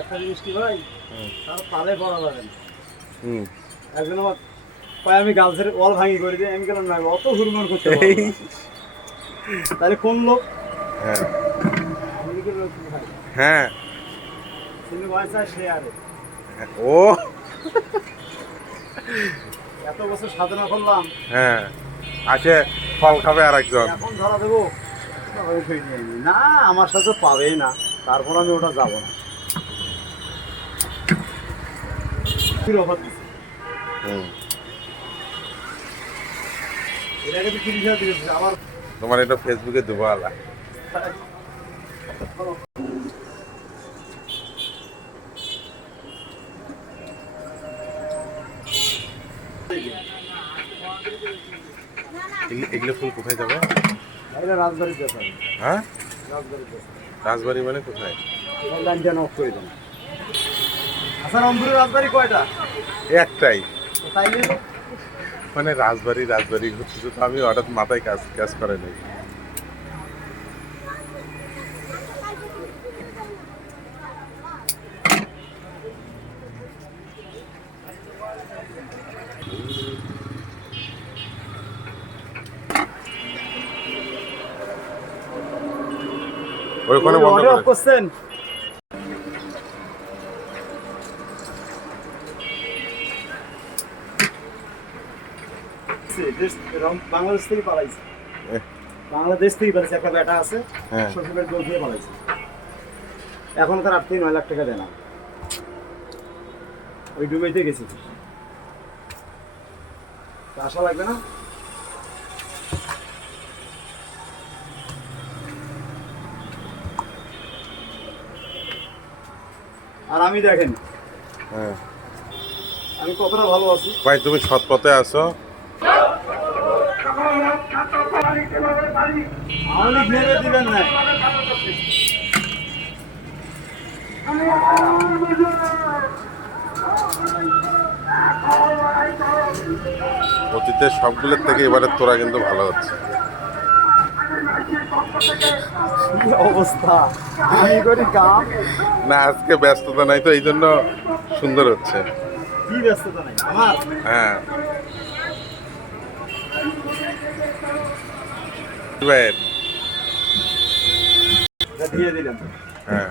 একটা জিনিস কি ভাই? পালে পড়া যাবে না। হুম। একজন আমার কয় আমি গার্লসের ওয়াল ভাঙি করে দিই আমি কেন না অত হুরমুর করতে তাহলে কোন লোক? হ্যাঁ। ভাই হ্যাঁ? ও। এত বছর সাধনা করলাম। হ্যাঁ। আছে ফল খাবে আর একজন এখন ধরা দেবো। না, আমার সাথে পাবে না। তারপর আমি ওটা যাব না। তোমার এটা ফেসবুকে দেবো আলা এগুলো- ফুল কোথায় যাবে? এটা হ্যাঁ? রাজবাড়ি মানে কোথায়? আচ্ছা রংপুরের রাজবাড়ি কয়টা? একটাই। মানে রাজবাড়ি রাজবাড়ি ঘুরতেছে তো আমি হঠাৎ মাথায় কাজ কাজ করে নেই। ওইখানে বন্ধ করছেন? বাংলাদেশ থেকে পালাইছে। বাংলাদেশ থেকে পালাইছে একটা বেটা আছে হ্যাঁ। শ্বশুরের দোষ দিয়ে পালাইছে। এখন তার আট থেকে নয় লাখ টাকা দেয় না। ওই ডুবাইতে গেছি। আশা লাগবে না? আর আমি দেখেন। হ্যাঁ। আমি কতটা ভালো আছি ভাই তুমি সৎ পথে আছো। আওয়ামী মেরে দিবেন না। অতীতের সবগুলোর থেকে এবারে তোরা কিন্তু ভালো হচ্ছে। অবস্থা? আমি করি কাম? না আজকে ব্যস্ততা নাই তো এই জন্য সুন্দর হচ্ছে। কি ব্যস্ততা নাই? আমার? হ্যাঁ। দিয়ে দিলাম হ্যাঁ।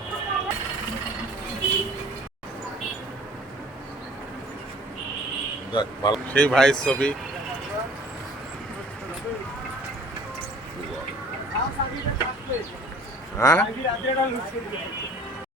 যাক, ভালো। সেই ভাইয়ের ছবি। হ্যাঁ?